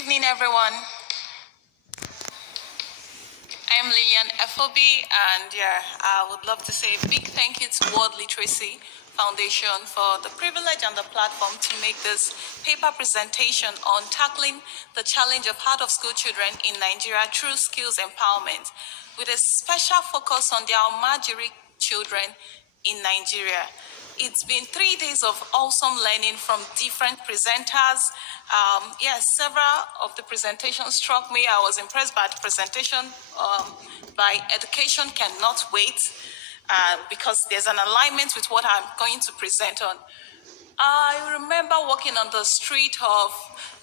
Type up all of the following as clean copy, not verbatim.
evening, everyone. I'm Lilian Efobi, and I would love to say a big thank you to World Literacy Foundation for the privilege and the platform to make this paper presentation on tackling the challenge of out-of-school children in Nigeria through skills empowerment, with a special focus on the Almajiri children in Nigeria. It's been 3 days of awesome learning from different presenters. Several of the presentations struck me. I was impressed by the presentation by Education Cannot Wait because there's an alignment with what I'm going to present on. I remember walking on the street of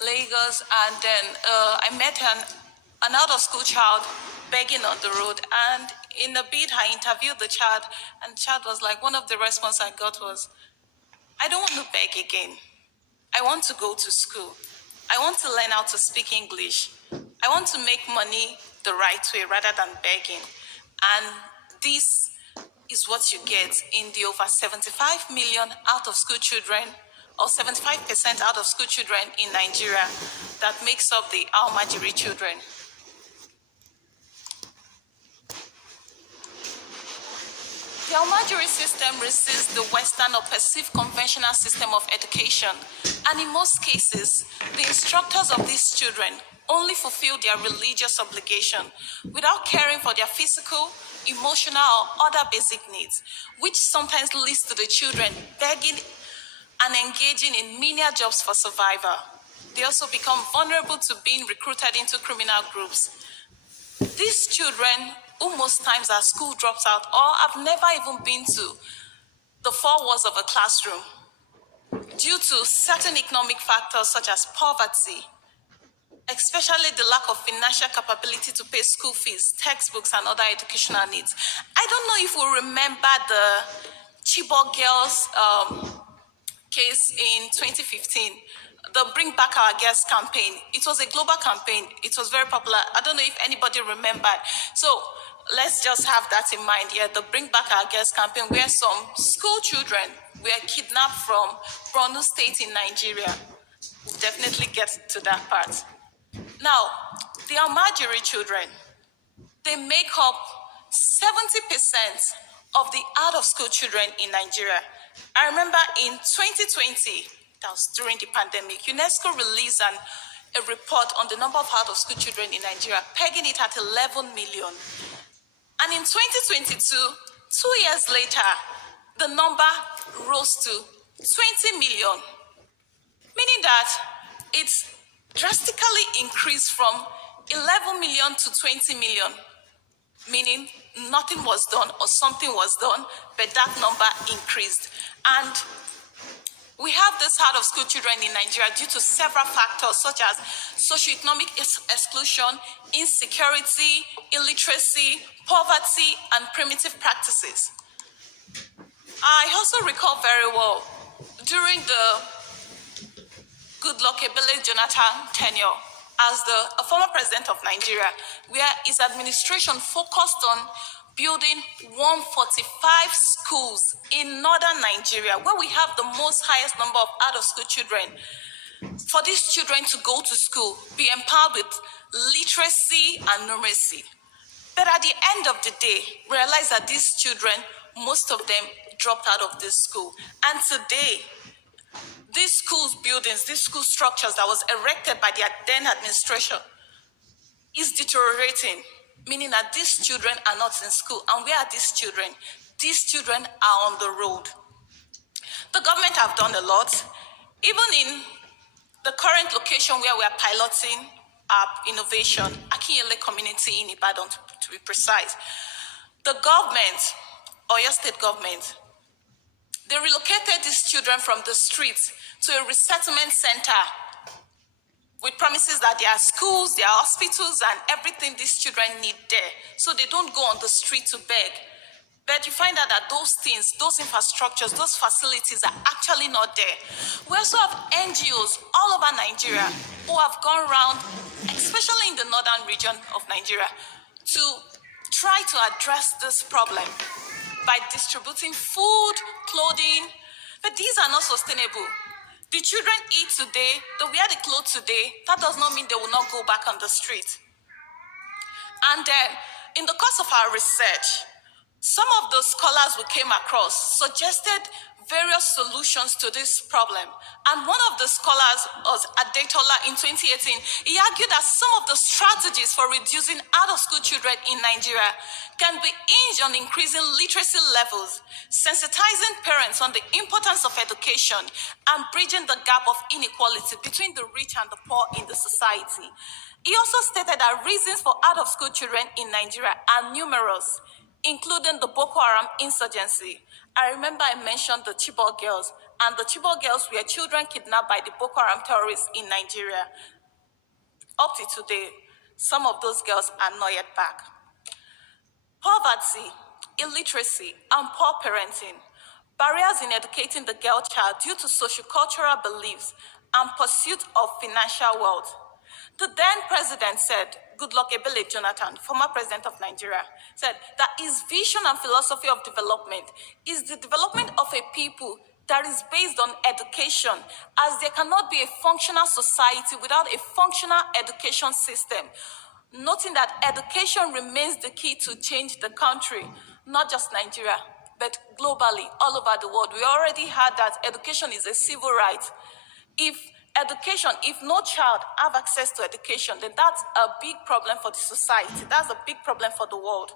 Lagos, and then I met an out-of-school child begging on the road, and in a bit I interviewed the child, and the child was like, one of the response I got was, I don't want to beg again. I want to go to school. I want to learn how to speak English. I want to make money the right way rather than begging. And this is what you get in the over 75 million out-of-school children, or 75% out-of-school children in Nigeria that makes up the Almajiri children. The Almajiri system resists the Western or perceived conventional system of education, and in most cases, the instructors of these children only fulfill their religious obligation without caring for their physical, emotional, or other basic needs, which sometimes leads to the children begging and engaging in menial jobs for survival. They also become vulnerable to being recruited into criminal groups. These children, who most times are school drops out or have never even been to the four walls of a classroom, due to certain economic factors such as poverty, especially the lack of financial capability to pay school fees, textbooks, and other educational needs. I don't know if we remember the Chibok girls case in 2015, the Bring Back Our Girls campaign. It was a global campaign. It was very popular. I don't know if anybody remembered. So let's just have that in mind here, the Bring Back Our Girls campaign, where some school children were kidnapped from Borno State in Nigeria. We'll definitely get to that part. Now, the Almajiri children, they make up 70% of the out-of-school children in Nigeria. I remember in 2020, that was during the pandemic, UNESCO released a report on the number of out-of-school children in Nigeria, pegging it at 11 million. And in 2022, 2 years later, the number rose to 20 million, meaning that it's drastically increased from 11 million to 20 million, meaning nothing was done or something was done, but that number increased. And we have this out-of-school children in Nigeria due to several factors such as socioeconomic exclusion, insecurity, illiteracy, poverty, and primitive practices. I also recall very well during the Goodluck Ebele Jonathan tenure as a former president of Nigeria, where his administration focused on building 145 schools in northern Nigeria, where we have the most highest number of out-of-school children. For these children to go to school, be empowered with literacy and numeracy. But at the end of the day, realize that these children, most of them dropped out of this school. And today, these school buildings, these school structures that was erected by the then administration is deteriorating, meaning that these children are not in school. And where are these children? These children are on the road. The government have done a lot. Even in the current location where we are piloting our innovation, Akinyele community in Ibadan, to be precise, the government, Oyo State government, they relocated these children from the streets to a resettlement center with promises that there are schools, there are hospitals, and everything these children need there, so they don't go on the street to beg. But you find out that those things, those infrastructures, those facilities are actually not there. We also have NGOs all over Nigeria who have gone around, especially in the northern region of Nigeria, to try to address this problem by distributing food, clothing, but these are not sustainable. The children eat today, they wear the clothes today. That does not mean they will not go back on the street. And then, in the course of our research, some of the scholars we came across suggested various solutions to this problem. And one of the scholars was Adetola in 2018. He argued that some of the strategies for reducing out-of-school children in Nigeria can be hinged on increasing literacy levels, sensitizing parents on the importance of education, and bridging the gap of inequality between the rich and the poor in the society. He also stated that reasons for out-of-school children in Nigeria are numerous, including the Boko Haram insurgency. I remember I mentioned the Chibok girls, and the Chibok girls were children kidnapped by the Boko Haram terrorists in Nigeria. Up to today, some of those girls are not yet back. Poverty, illiteracy, and poor parenting. Barriers in educating the girl child due to sociocultural beliefs and pursuit of financial wealth. The then president said, Goodluck Ebele Jonathan, former president of Nigeria, said that his vision and philosophy of development is the development of a people that is based on education, as there cannot be a functional society without a functional education system. Noting that education remains the key to change the country, not just Nigeria, but globally, all over the world. We already had that education is a civil right. If no child have access to education, then that's a big problem for the society. That's a big problem for the world.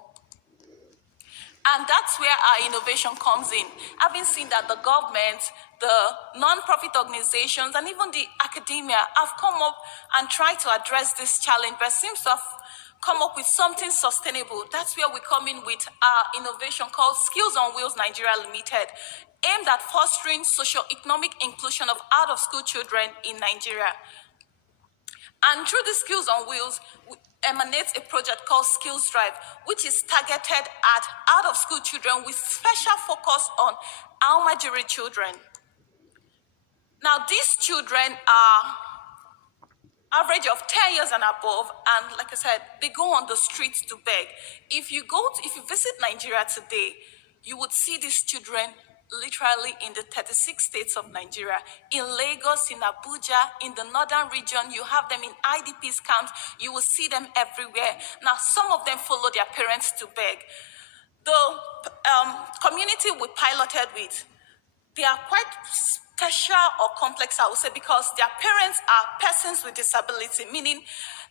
And that's where our innovation comes in. Having seen that the government, the non-profit organizations, and even the academia have come up and tried to address this challenge, but seems to have come up with something sustainable. That's where we come in with our innovation called Skills on Wheels Nigeria Limited, aimed at fostering socio-economic inclusion of out-of-school children in Nigeria. And through the Skills on Wheels emanates a project called Skills Drive, which is targeted at out-of-school children with special focus on Almajiri children. Now, these children are average of 10 years and above, and like I said, they go on the streets to beg. If you visit Nigeria today, you would see these children literally in the 36 states of Nigeria. In Lagos, in Abuja, in the northern region, you have them in IDPs camps. You will see them everywhere. Now, some of them follow their parents to beg. The community we piloted with, they are quite special or complex, I would say, because their parents are persons with disability, meaning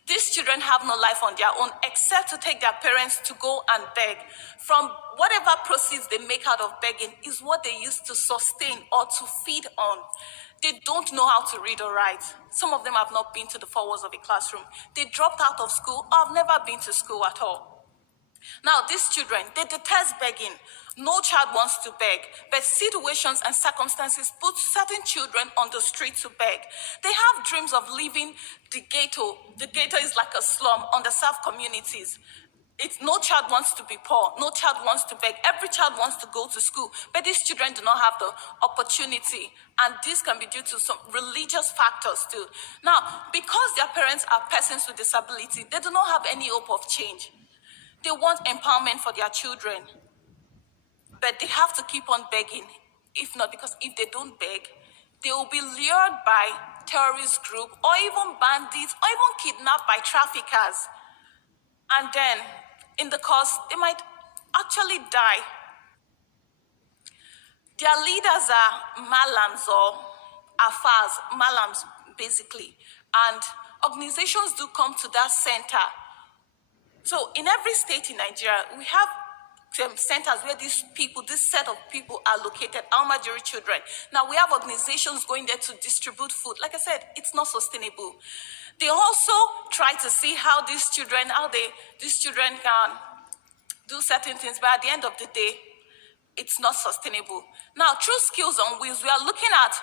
these children have no life on their own except to take their parents to go and beg. From whatever proceeds they make out of begging is what they use to sustain or to feed on. They don't know how to read or write. Some of them have not been to the four walls of a classroom. They dropped out of school or have never been to school at all. Now, these children, they detest begging. No child wants to beg, but situations and circumstances put certain children on the street to beg. They have dreams of leaving the ghetto. The ghetto is like a slum, underserved communities. No child wants to be poor. No child wants to beg. Every child wants to go to school, but these children do not have the opportunity, and this can be due to some religious factors too. Now, because their parents are persons with disability, they do not have any hope of change. They want empowerment for their children, but they have to keep on begging. If not, because if they don't beg, they will be lured by terrorist group or even bandits or even kidnapped by traffickers. And then, in the course, they might actually die. Their leaders are malams or afars, malams basically. And organizations do come to that center. So in every state in Nigeria, we have centers where these people, this set of people are located, Almajiri children. Now we have organizations going there to distribute food. Like I said, it's not sustainable. They also try to see how these children can do certain things, but at the end of the day, it's not sustainable. Now, through Skills on Wheels, we are looking at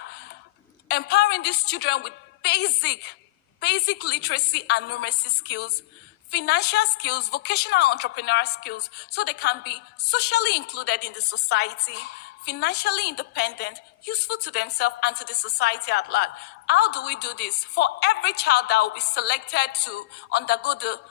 empowering these children with basic literacy and numeracy skills, financial skills, vocational entrepreneurial skills, so they can be socially included in the society, financially independent, useful to themselves and to the society at large. How do we do this? For every child that will be selected to undergo the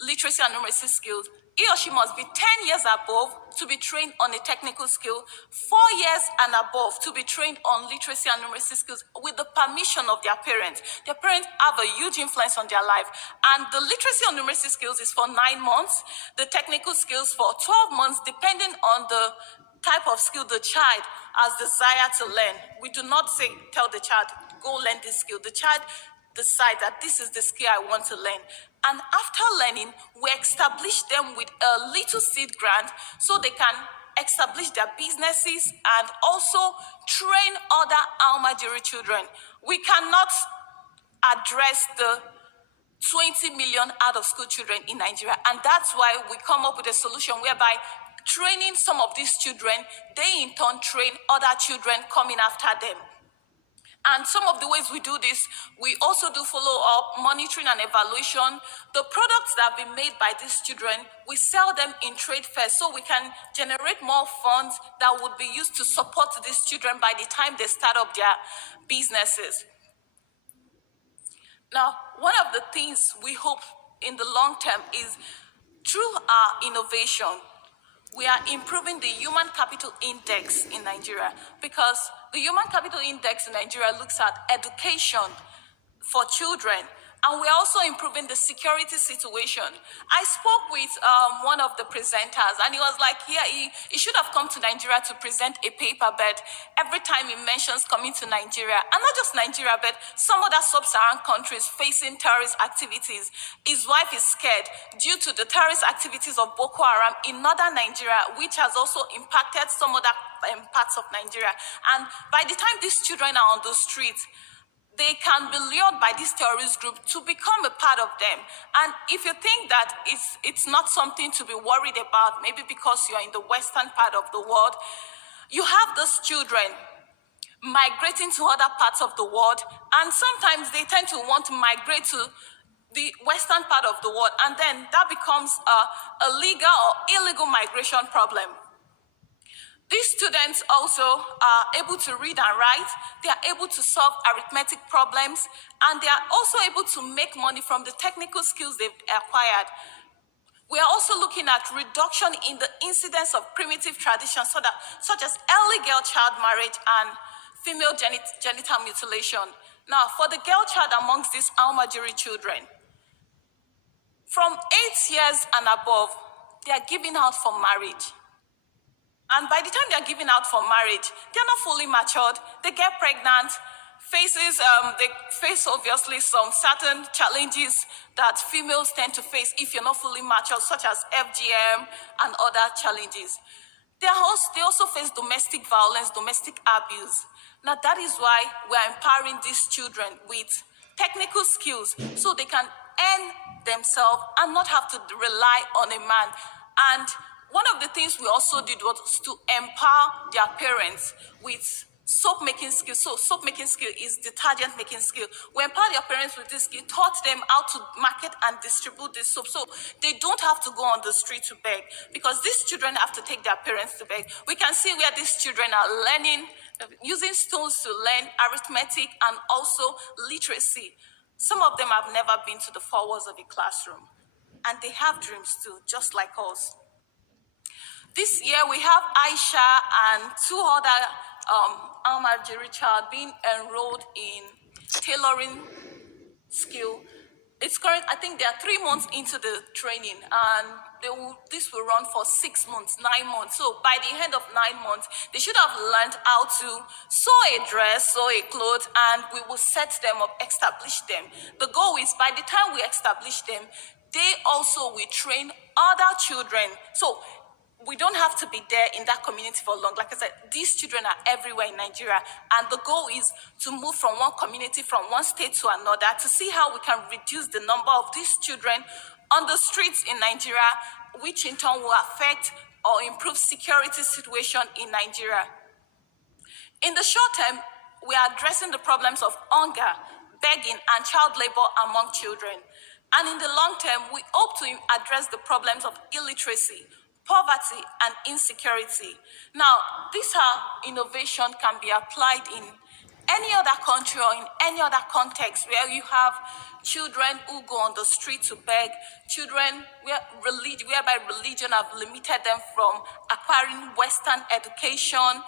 literacy and numeracy skills, he or she must be 10 years above to be trained on a technical skill, 4 years and above to be trained on literacy and numeracy skills with the permission of their parents. Their parents have a huge influence on their life. And the literacy and numeracy skills is for 9 months, the technical skills for 12 months, depending on the type of skill the child has desire to learn. We do not say, tell the child, go learn this skill. The child decide that this is the skill I want to learn. And after learning, we establish them with a little seed grant so they can establish their businesses and also train other Almajiri children. We cannot address the 20 million out-of-school children in Nigeria, and that's why we come up with a solution whereby training some of these children, they in turn train other children coming after them. And some of the ways we do this, we also do follow-up, monitoring and evaluation. The products that have been made by these children, we sell them in trade fairs so we can generate more funds that would be used to support these children by the time they start up their businesses. Now, one of the things we hope in the long term is through our innovation, we are improving the human capital index in Nigeria, because the human capital index in Nigeria looks at education for children, and we're also improving the security situation. I spoke with one of the presenters, and he was like, yeah, he should have come to Nigeria to present a paper, but every time he mentions coming to Nigeria, and not just Nigeria, but some other sub-Saharan countries facing terrorist activities, his wife is scared due to the terrorist activities of Boko Haram in northern Nigeria, which has also impacted some other parts of Nigeria. And by the time these children are on the streets, they can be lured by this terrorist group to become a part of them. And if you think that it's not something to be worried about, maybe because you're in the western part of the world, you have those children migrating to other parts of the world, and sometimes they tend to want to migrate to the western part of the world, and then that becomes a legal or illegal migration problem. These students also are able to read and write, they are able to solve arithmetic problems, and they are also able to make money from the technical skills they've acquired. We are also looking at reduction in the incidence of primitive traditions such as early girl child marriage and female genital mutilation. Now, for the girl child amongst these Almajiri children, from 8 years and above, they are giving out for marriage. And by the time they're giving out for marriage, they're not fully matured. They get pregnant, they face obviously some certain challenges that females tend to face if you're not fully matured, such as FGM and other challenges. They also face domestic violence, domestic abuse. Now that is why we're empowering these children with technical skills so they can earn themselves and not have to rely on a man. And one of the things we also did was to empower their parents with soap making skills. So soap making skill is detergent making skill. We empower their parents with this skill, taught them how to market and distribute this soap so they don't have to go on the street to beg, because these children have to take their parents to beg. We can see where these children are learning, using stones to learn arithmetic and also literacy. Some of them have never been to the four walls of a classroom, and they have dreams too, just like us. This year, we have Aisha and 2 other Almajiri child being enrolled in tailoring skill. I think they are 3 months into the training, and this will run for 6 months, 9 months. So by the end of 9 months, they should have learned how to sew a dress, sew a cloth, and we will set them up, establish them. The goal is by the time we establish them, they also will train other children. So we don't have to be there in that community for long. Like I said, these children are everywhere in Nigeria, and the goal is to move from one community, from one state to another, to see how we can reduce the number of these children on the streets in Nigeria, which in turn will affect or improve security situation in Nigeria. In the short term, we are addressing the problems of hunger, begging, and child labor among children. And in the long term, we hope to address the problems of illiteracy, poverty, and insecurity. Now, this innovation can be applied in any other country or in any other context where you have children who go on the street to beg, children whereby religion have limited them from acquiring Western education,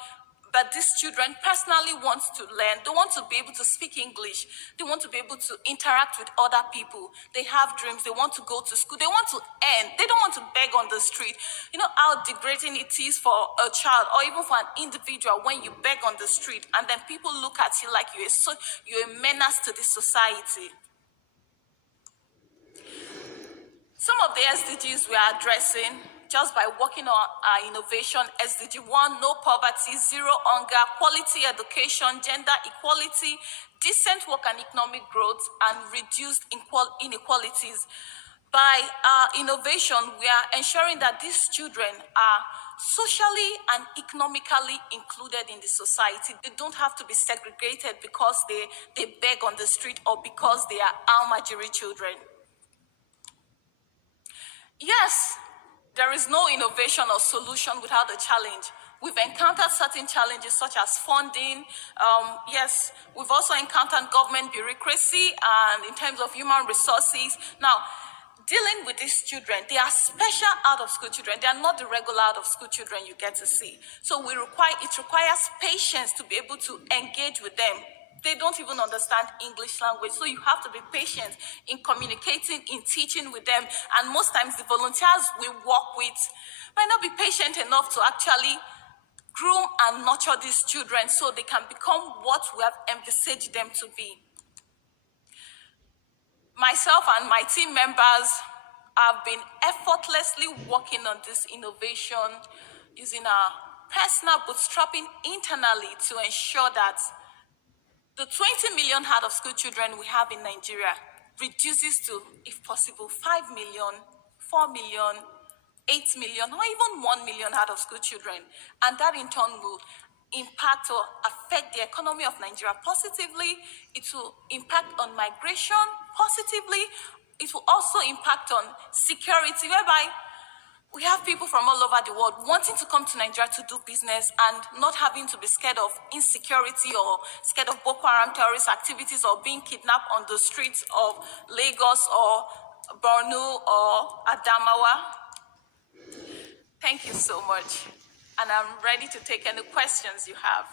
but these children personally want to learn. They want to be able to speak English. They want to be able to interact with other people. They have dreams. They want to go to school. They want to earn. They don't want to beg on the street. You know how degrading it is for a child or even for an individual when you beg on the street and then people look at you like you're a menace to this society. Some of the SDGs we are addressing just by working on our innovation: SDG 1, no poverty, zero hunger, quality education, gender equality, decent work and economic growth, and reduced inequalities. By our innovation, we are ensuring that these children are socially and economically included in the society. They don't have to be segregated because they beg on the street or because they are Almajiri children. Yes, there is no innovation or solution without a challenge. We've encountered certain challenges such as funding. Yes, we've also encountered government bureaucracy and in terms of human resources. Now, dealing with these children, they are special out-of-school children. They are not the regular out-of-school children you get to see. So it requires patience to be able to engage with them. They don't even understand English language, so you have to be patient in communicating, in teaching with them. And most times the volunteers we work with might not be patient enough to actually groom and nurture these children so they can become what we have envisaged them to be. Myself and my team members have been effortlessly working on this innovation using our personal bootstrapping internally to ensure that the 20 million out-of-school children we have in Nigeria reduces to, if possible, 5 million, 4 million, 8 million, or even 1 million out-of-school children. And that in turn will impact or affect the economy of Nigeria positively. It will impact on migration positively. It will also impact on security, whereby we have people from all over the world wanting to come to Nigeria to do business and not having to be scared of insecurity or scared of Boko Haram terrorist activities or being kidnapped on the streets of Lagos or Borno or Adamawa. Thank you so much. And I'm ready to take any questions you have.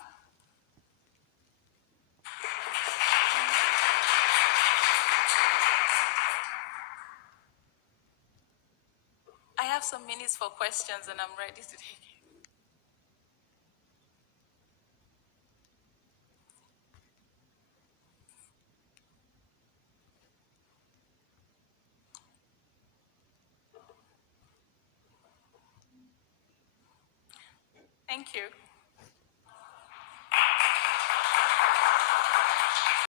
I have some minutes for questions and I'm ready to take it. Thank you.